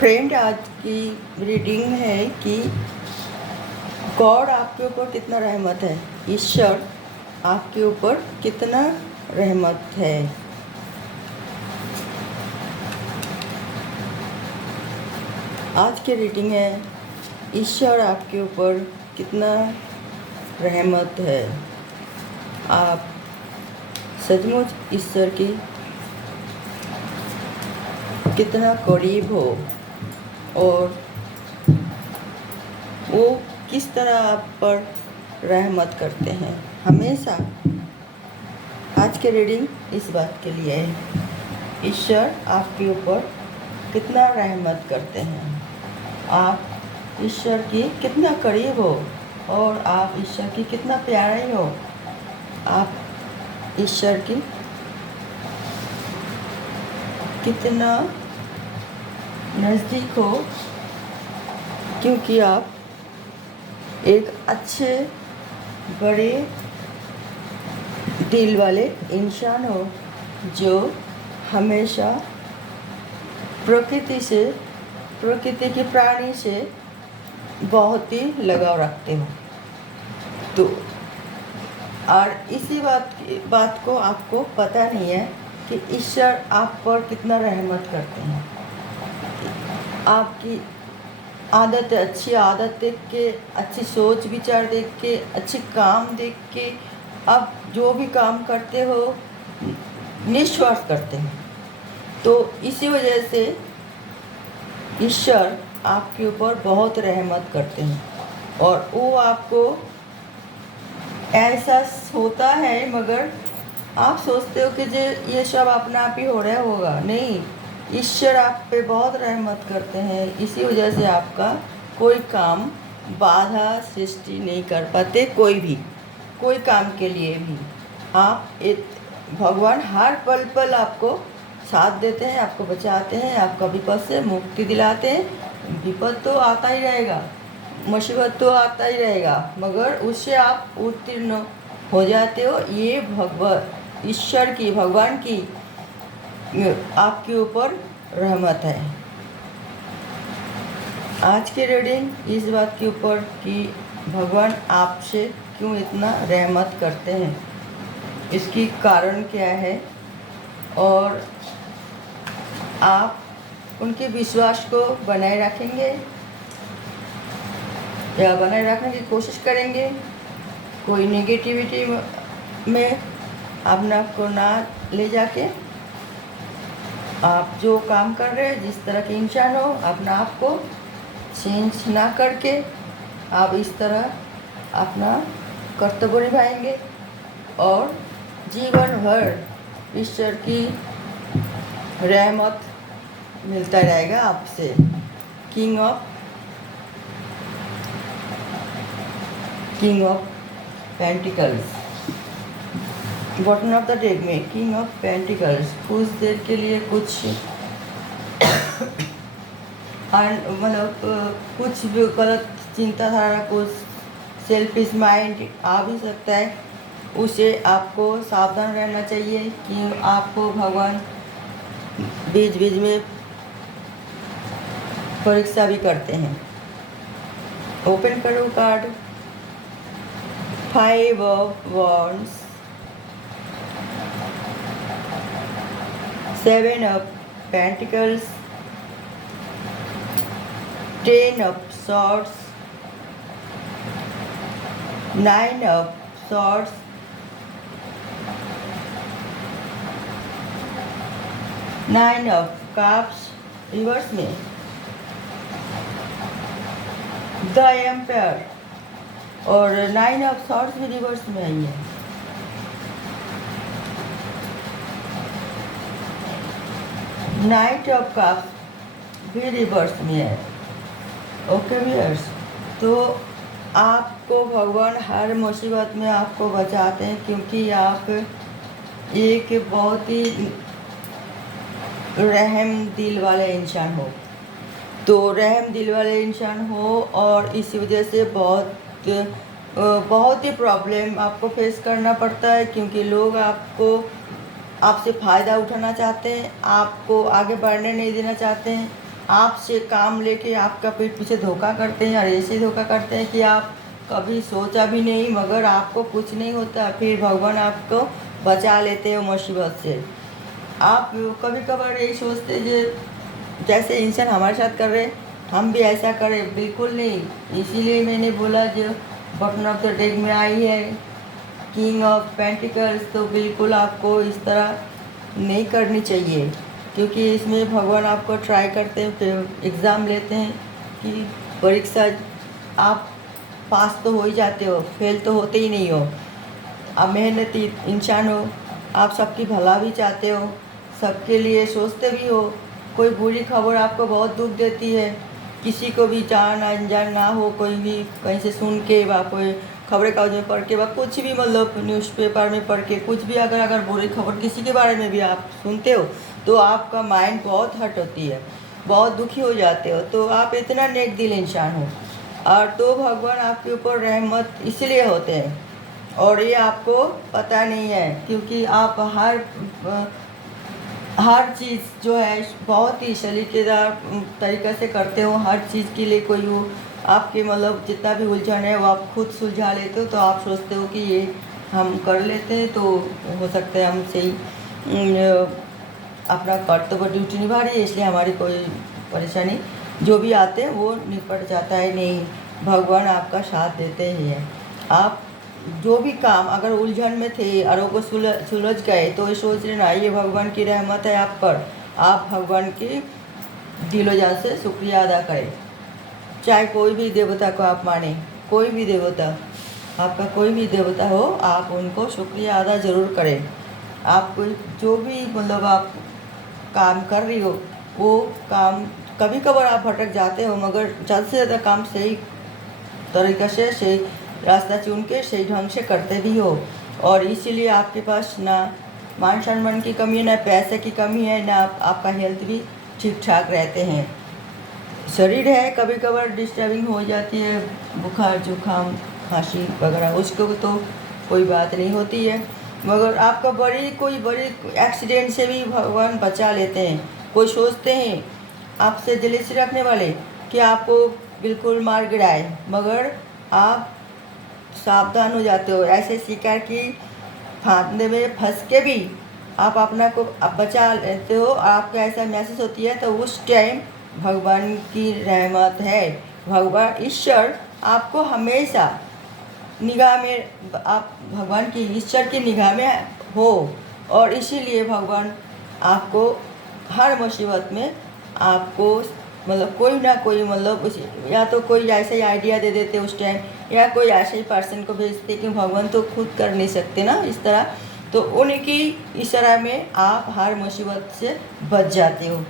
Friend, आज की reading है कि गॉड आपके ऊपर कितना रहमत है। ईश्वर आपके ऊपर कितना रहमत है। आज की रीडिंग है ईश्वर आपके ऊपर कितना रहमत है। आप सचमुच ईश्वर की कितना करीब हो और वो किस तरह आप पर रहमत करते हैं हमेशा। आज के रीडिंग इस बात के लिए है, ईश्वर आपके ऊपर कितना रहमत करते हैं। आप ईश्वर की कितना करीब हो और आप ईश्वर की कितना प्यारे हो। आप ईश्वर की कितना नज़दीक हो, क्योंकि आप एक अच्छे बड़े दिल वाले इंसान हो जो हमेशा प्रकृति के प्राणी से बहुत ही लगाव रखते हो। तो और इसी बात को आपको पता नहीं है कि ईश्वर आप पर कितना रहमत करते हैं। आपकी आदत, अच्छी आदत देख के, अच्छी सोच विचार देख के, अच्छे काम देख के आप जो भी काम करते हो निस्वार्थ करते हैं। तो इसी वजह से ईश्वर आपके ऊपर बहुत रहमत करते हैं और वो आपको ऐसा होता है, मगर आप सोचते हो कि ये सब अपना आप ही हो रहा होगा। नहीं, ईश्वर आप पे बहुत रहमत करते हैं। इसी वजह से आपका कोई काम बाधा सृष्टि नहीं कर पाते। कोई काम के लिए भी आप एक भगवान हर पल पल आपको साथ देते हैं, आपको बचाते हैं, आपका विपद से मुक्ति दिलाते हैं। विपद तो आता ही रहेगा, मुसीबत तो आता ही रहेगा, मगर उससे आप उत्तीर्ण हो जाते हो। ये भगवान की आपके ऊपर रहमत है। आज की रीडिंग इस बात के ऊपर कि भगवान आपसे क्यों इतना रहमत करते हैं, इसकी कारण क्या है और आप उनके विश्वास को बनाए रखेंगे या बनाए रखने की कोशिश करेंगे। कोई नेगेटिविटी में अपने आप को ना ले जाके, आप जो काम कर रहे हैं, जिस तरह के इंसान हो, अपना आप को चेंज ना करके आप इस तरह अपना कर्तव्य निभाएंगे और जीवन भर ईश्वर की रहमत मिलता रहेगा आपसे। King of pentacles, bottom of the deck में किंग ऑफ पेंटिकल्स कुछ देर के लिए कुछ मतलब कुछ भी गलत चिंताधारा, कुछ सेल्फिश माइंड आ भी सकता है। उसे आपको सावधान रहना चाहिए कि आपको भगवान बीच बीच में परीक्षा भी करते हैं। ओपन करो card 5 of wands, 7 of pentacles, 10 of swords, 9 of swords, 9 of cups reverse में, द एम्पायर और 9 ऑफ सॉर्ड्स भी रिवर्स में आई है। नाइट ऑफ कप्स भी रिवर्स में है। ओके व्यूअर्स, तो आपको भगवान हर मुसीबत में आपको बचाते हैं, क्योंकि आप एक बहुत ही रहम दिल वाले इंसान हो। तो रहम दिल वाले इंसान हो और इसी वजह से बहुत ही प्रॉब्लम आपको फेस करना पड़ता है, क्योंकि लोग आपसे फ़ायदा उठाना चाहते हैं, आपको आगे बढ़ने नहीं देना चाहते हैं, आपसे काम लेके आपका पीठ पीछे धोखा करते हैं और ऐसे धोखा करते हैं कि आप कभी सोचा भी नहीं, मगर आपको कुछ नहीं होता, फिर भगवान आपको बचा लेते हो मुसीबत से। आप कभी कभार यही सोचते जो जैसे इंसान हमारे साथ कर रहे हम भी ऐसा करें, बिल्कुल नहीं। इसीलिए मैंने बोला जो बटन ऑफ द डेक में आई है किंग ऑफ पेंटिकल्स, तो बिल्कुल आपको इस तरह नहीं करनी चाहिए, क्योंकि इसमें भगवान आपको ट्राई करते हैं, फिर एग्ज़ाम लेते हैं कि परीक्षा आप पास तो हो ही जाते हो, फेल तो होते ही नहीं हो। आप मेहनती इंसान हो, आप सबकी भला भी चाहते हो, सबके लिए सोचते भी हो। कोई बुरी खबर आपको बहुत दुख देती है, किसी को भी जान अनजान ना हो, कोई भी कहीं से सुन के व कोई खबरें कागज में पढ़ के व कुछ भी मतलब न्यूज़पेपर में पढ़ के कुछ भी अगर बुरी खबर किसी के बारे में भी आप सुनते हो तो आपका माइंड बहुत हर्ट होती है, बहुत दुखी हो जाते हो। तो आप इतना नेक दिल इंसान हो, और तो भगवान आपके ऊपर रहमत इसलिए होते हैं और ये आपको पता नहीं है, क्योंकि आप हर चीज़ जो है बहुत ही सलीकेदार तरीक़े से करते हो। हर चीज़ के लिए कोई वो आपके मतलब जितना भी उलझन है वो आप खुद सुलझा लेते हो, तो आप सोचते हो कि ये हम कर लेते हैं तो हो सकता है हम सही अपना कर्तव्य ड्यूटी निभा रही है, इसलिए हमारी कोई परेशानी जो भी आते हैं वो निपट जाता है। नहीं, भगवान आपका साथ देते ही हैं। आप जो भी काम अगर उलझन में थे और वो सुलझ गए तो ये सोच रहे ना ये भगवान की रहमत है आप पर, आप भगवान की दिलो जान से शुक्रिया अदा करें। चाहे कोई भी देवता को आप माने, कोई भी देवता, आपका कोई भी देवता हो, आप उनको शुक्रिया अदा ज़रूर करें। आप कोई जो भी मतलब आप काम कर रही हो वो काम कभी कभार आप भटक जाते हो, मगर ज़्यादा से ज़्यादा काम सही तरीक़े से सही रास्ता चुन के सही ढंग से करते भी हो, और इसीलिए आपके पास ना मान सम्मान की कमी है, ना पैसे की कमी है, ना आपका हेल्थ भी ठीक ठाक रहते हैं। शरीर है कभी कभार डिस्टर्बिंग हो जाती है, बुखार जुकाम खांसी वगैरह, उसको तो कोई बात नहीं होती है, मगर आपका कोई बड़ी एक्सीडेंट से भी भगवान बचा लेते हैं। कोई सोचते हैं आपसे जेलसी रखने वाले कि आपको बिल्कुल मार गिराए, मगर आप सावधान हो जाते हो। ऐसे शिकार की फांदे में फंस के भी आप अपना को बचा लेते हो, आपको ऐसा महसूस होती है, तो उस टाइम भगवान की रहमत है। भगवान ईश्वर आपको हमेशा निगाह में, आप भगवान की ईश्वर की निगाह में हो, और इसीलिए भगवान आपको हर मुसीबत में आपको मतलब कोई ना कोई मतलब या तो कोई ऐसा ही आइडिया दे देते उस टाइम, या कोई ऐसे ही पर्सन को भेजते कि भगवान तो खुद कर नहीं सकते ना इस तरह, तो उनकी इशारा में आप हर मुसीबत से बच जाते हो।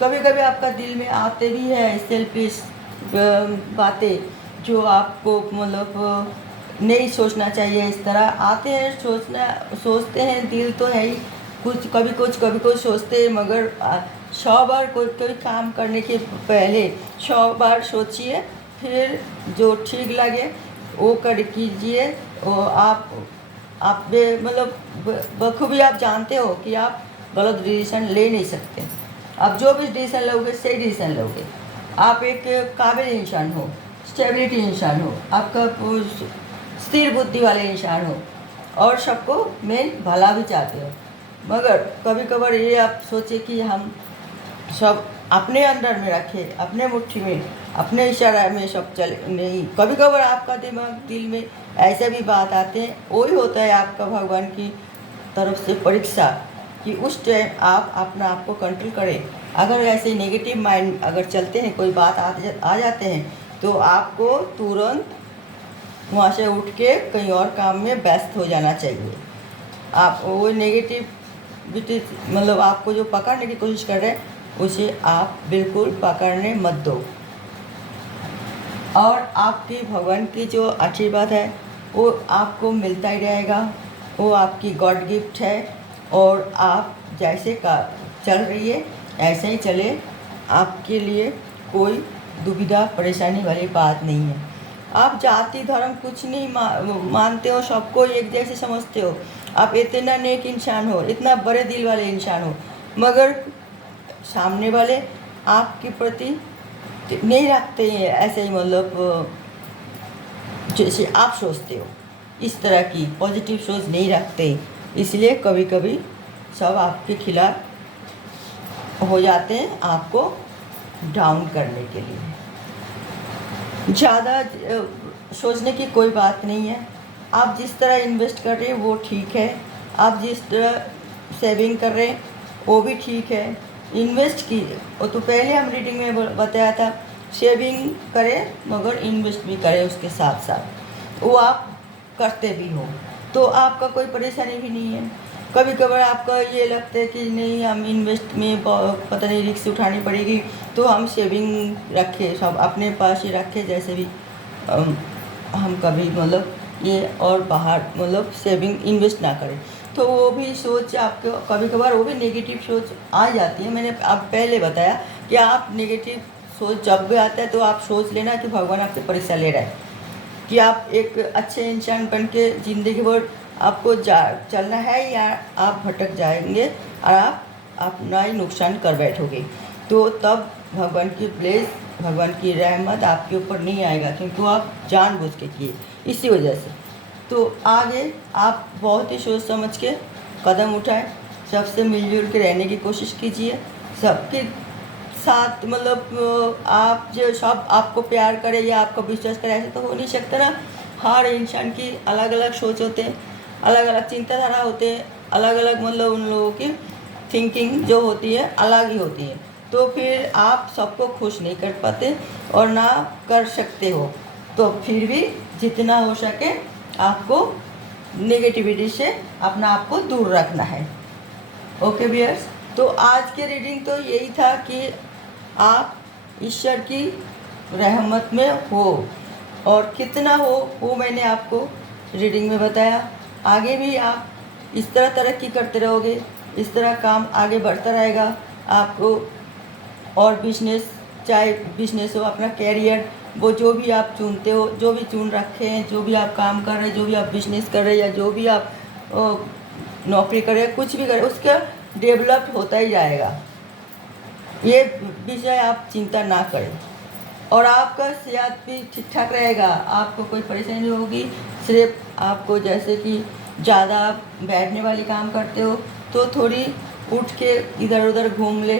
कभी कभी आपका दिल में आते भी है सेल्फिश बातें जो आपको मतलब नहीं सोचना चाहिए, इस तरह आते हैं, सोचते हैं, दिल तो है ही कुछ कभी कुछ सोचते हैं, मगर 100 बार कोई काम करने के पहले 100 बार सोचिए, फिर जो ठीक लगे वो कर कीजिए। और आप मतलब बखूबी आप जानते हो कि आप गलत डिसीजन ले नहीं सकते। आप जो भी डिसीजन लोगे सही डिसीजन लोगे। आप एक काबिल इंसान हो, स्टेबिलिटी इंसान हो, आपका स्थिर बुद्धि वाले इंसान हो, और सबको मेन भला भी चाहते हो, मगर कभी कभार ये आप सोचे कि हम सब अपने अंडर में रखें, अपने मुट्ठी में, अपने इशारा में सब चले, नहीं। कभी कभार आपका दिल में ऐसे भी बात आते हैं, वही होता है आपका भगवान की तरफ से परीक्षा कि उस टाइम आप अपना आप को कंट्रोल करें। अगर ऐसे नेगेटिव माइंड अगर चलते हैं, कोई बात आ जाते हैं, तो आपको तुरंत वहाँ से उठ के कहीं और काम में व्यस्त हो जाना चाहिए। आप वो नेगेटिविटी मतलब आपको जो पकड़ने की कोशिश कर रहे हैं उसे आप बिल्कुल पकड़ने मत दो, और आपकी भगवान की जो आशीर्वाद है वो आपको मिलता ही रहेगा। वो आपकी गॉड गिफ्ट है, और आप जैसे का चल रही है ऐसे ही चले। आपके लिए कोई दुविधा परेशानी वाली बात नहीं है। आप जाति धर्म कुछ नहीं मानते हो, सबको एक जैसे समझते हो। आप इतना नेक इंसान हो, इतना बड़े दिल वाले इंसान हो, मगर सामने वाले आपके प्रति नहीं रखते हैं, ऐसे ही मतलब जैसे आप सोचते हो इस तरह की पॉजिटिव सोच नहीं रखते, इसलिए कभी कभी सब आपके खिलाफ हो जाते हैं आपको डाउन करने के लिए। ज़्यादा सोचने की कोई बात नहीं है। आप जिस तरह इन्वेस्ट कर रहे हैं वो ठीक है, आप जिस तरह सेविंग कर रहे हैं वो भी ठीक है। इन्वेस्ट की वो तो पहले हम रीडिंग में बताया था, सेविंग करें मगर इन्वेस्ट भी करें उसके साथ साथ, वो आप करते भी हो तो आपका कोई परेशानी भी नहीं है। कभी कभार आपका ये लगता है कि नहीं हम इन्वेस्ट में पता नहीं रिस्क उठानी पड़ेगी, तो हम सेविंग रखें, सब अपने पास ही रखें, जैसे भी हम कभी मतलब ये और बाहर मतलब सेविंग इन्वेस्ट ना करें, तो वो भी सोच आपको कभी कभार वो भी नेगेटिव सोच आ जाती है। मैंने आप पहले बताया कि आप नेगेटिव सोच जब भी आता है तो आप सोच लेना कि भगवान आपसे परीक्षा ले रहा है, कि आप एक अच्छे इंसान बन के ज़िंदगी भर आपको चलना है या आप भटक जाएंगे और आप अपना ही नुकसान कर बैठोगे। तो तब भगवान की ब्लेस, भगवान की रहमत आपके ऊपर नहीं आएगा, क्योंकि वो आप जानबूझ के किए इसी वजह से। तो आगे आप बहुत ही सोच समझ के कदम उठाएं, सबसे मिलजुल के रहने की कोशिश कीजिए। सबके साथ मतलब आप जो सब आपको प्यार करे या आपको विश्वास करे ऐसे तो हो नहीं सकता ना। हर इंसान की अलग अलग सोच होते हैं, अलग अलग चिंताधारा होते हैं, अलग अलग मतलब उन लोगों की थिंकिंग जो होती है अलग ही होती है। तो फिर आप सबको खुश नहीं कर पाते और ना कर सकते हो, तो फिर भी जितना हो सके आपको नेगेटिविटी से अपना आप को दूर रखना है। ओके व्यूअर्स, तो आज के रीडिंग तो यही था कि आप ईश्वर की रहमत में हो और कितना हो वो मैंने आपको रीडिंग में बताया। आगे भी आप इस तरह तरक्की करते रहोगे, इस तरह काम आगे बढ़ता रहेगा आपको। और बिजनेस, चाहे बिजनेस हो, अपना कैरियर, वो जो भी आप चुनते हो, जो भी चुन रखे हैं, जो भी आप काम कर रहे हैं, जो भी आप बिजनेस कर रहे हैं या जो भी आप नौकरी कर रहे हैं, कुछ भी करें उसका डेवलप होता ही जाएगा, ये विषय आप चिंता ना करें। और आपका सेहत भी ठीक ठाक रहेगा, आपको कोई परेशानी नहीं होगी। सिर्फ आपको जैसे कि ज़्यादा बैठने वाली काम करते हो तो थोड़ी उठ के इधर उधर घूम ले,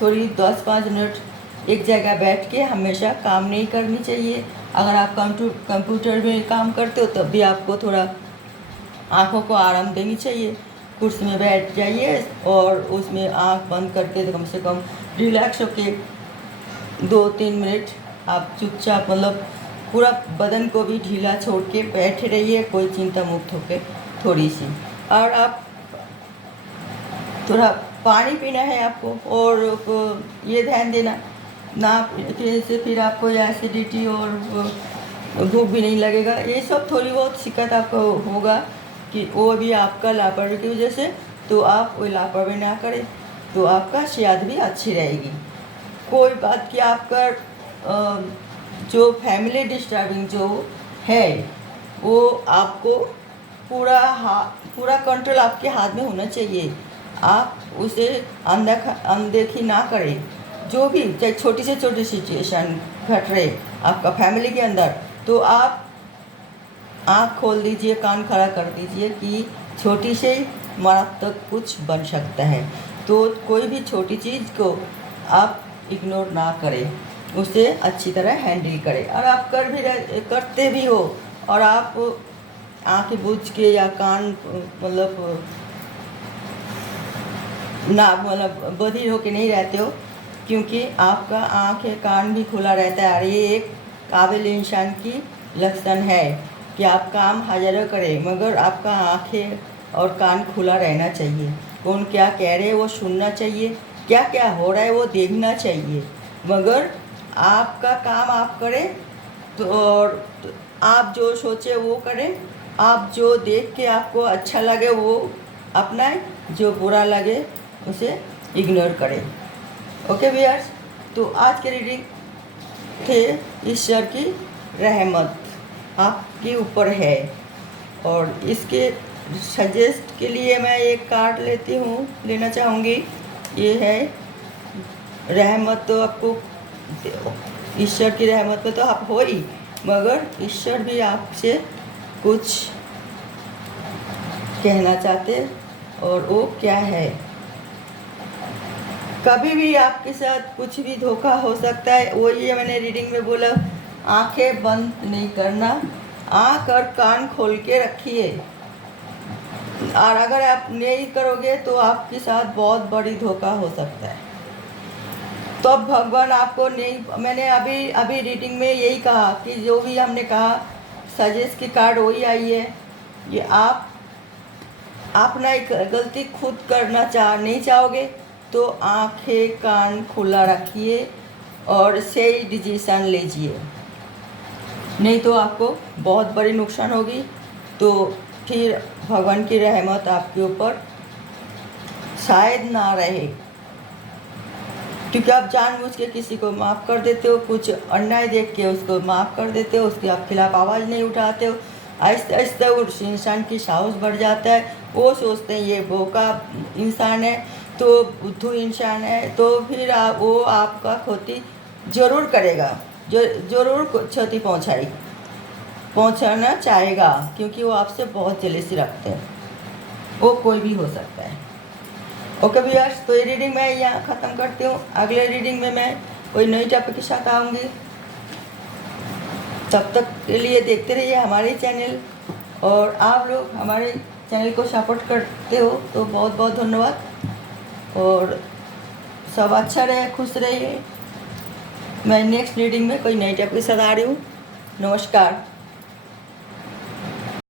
थोड़ी 10-5 मिनट एक जगह बैठ के हमेशा काम नहीं करनी चाहिए। अगर आप कंप्यूटर में काम करते हो तब भी आपको थोड़ा आँखों को आराम देनी चाहिए। कुर्सी में बैठ जाइए और उसमें आँख बंद करके कम से कम रिलैक्स होके 2-3 मिनट आप चुपचाप मतलब पूरा बदन को भी ढीला छोड़ के बैठे रहिए, कोई चिंता मुक्त होकर थोड़ी सी। और आप थोड़ा पानी पीना है आपको, और ये ध्यान देना ना पीने से फिर आपको एसिडिटी और भूख भी नहीं लगेगा। ये सब थोड़ी बहुत शिकायत आपको होगा कि वो भी आपका लापरवाही की वजह से, तो आप वो लापरवाही ना करें तो आपका सेहत भी अच्छी रहेगी। कोई बात कि आपका जो फैमिली डिस्टर्बिंग जो है वो आपको पूरा कंट्रोल आपके हाथ में होना चाहिए। आप उसे अनदेखी ना करें। जो भी चाहे छोटी से छोटी सिचुएशन घट रहे आपका फैमिली के अंदर, तो आप आँख खोल दीजिए, कान खड़ा कर दीजिए कि छोटी से मारात्मक कुछ बन सकता है। तो कोई भी छोटी चीज़ को आप इग्नोर ना करें, उसे अच्छी तरह हैंडल करें। और आप करते भी हो और आप आँखें बूझ के या कान मतलब ना मतलब बधिर होके नहीं रहते हो, क्योंकि आपका आँखें कान भी खुला रहता है। और ये एक काबिल इंसान की लक्षण है कि आप काम हज़ारों करें मगर आपका आँखें और कान खुला रहना चाहिए। कौन क्या कह रहे हैं वो सुनना चाहिए, क्या क्या हो रहा है वो देखना चाहिए। मगर आपका काम आप करें तो, और आप जो सोचे वो करें, आप जो देख के आपको अच्छा लगे वो अपनाएं, जो बुरा लगे उसे इग्नोर करें। ओके व्यूअर्स, तो आज के रीडिंग थे ईश्वर की रहमत आपके ऊपर है। और इसके सजेस्ट के लिए मैं एक कार्ड लेना चाहूँगी। ये है रहमत तो आपको, ईश्वर की रहमत में तो आप हो ही, मगर ईश्वर भी आपसे कुछ कहना चाहते, और वो क्या है। कभी भी आपके साथ कुछ भी धोखा हो सकता है। वो ये मैंने रीडिंग में बोला, आंखें बंद नहीं करना, आंख और कान खोल के रखिए, और अगर आप नहीं करोगे तो आपके साथ बहुत बड़ी धोखा हो सकता है। तो अब भगवान आपको नहीं, मैंने अभी अभी रीडिंग में यही कहा कि जो भी हमने कहा सजेस्ट की कार्ड वही आई है। ये आप अपना एक गलती खुद करना नहीं चाहोगे तो आंखें कान खुला रखिए और सही डिसीजन लीजिए, नहीं तो आपको बहुत बड़ी नुकसान होगी। तो फिर भगवान की रहमत आपके ऊपर शायद ना रहे, क्योंकि आप जानबूझ के किसी को माफ़ कर देते हो, कुछ अन्याय देख के उसको माफ़ कर देते हो, उसके आप खिलाफ आवाज़ नहीं उठाते हो। आहिस्ते आहिस्ते उस इंसान की साहस बढ़ जाता है, वो सोचते हैं ये बोका इंसान है, तो बुद्धू इंसान है, तो फिर वो आपका क्षति ज़रूर करेगा, ज़रूर क्षति पहुंचाना चाहेगा, क्योंकि वो आपसे बहुत जेलसी रखते हैं। वो कोई भी हो सकता है। ओके व्यूअर्स, तो ये रीडिंग मैं यहाँ ख़त्म करती हूँ। अगले रीडिंग में मैं कोई नई टॉपिक के साथ आऊँगी। तब तक के लिए देखते रहिए हमारे चैनल, और आप लोग हमारे चैनल को सपोर्ट करते हो तो बहुत बहुत धन्यवाद, और सब अच्छा रहे, खुश रहिए। मैं नेक्स्ट रीडिंग में कोई नई टॉपिक के साथ आ रही हूँ। नमस्कार।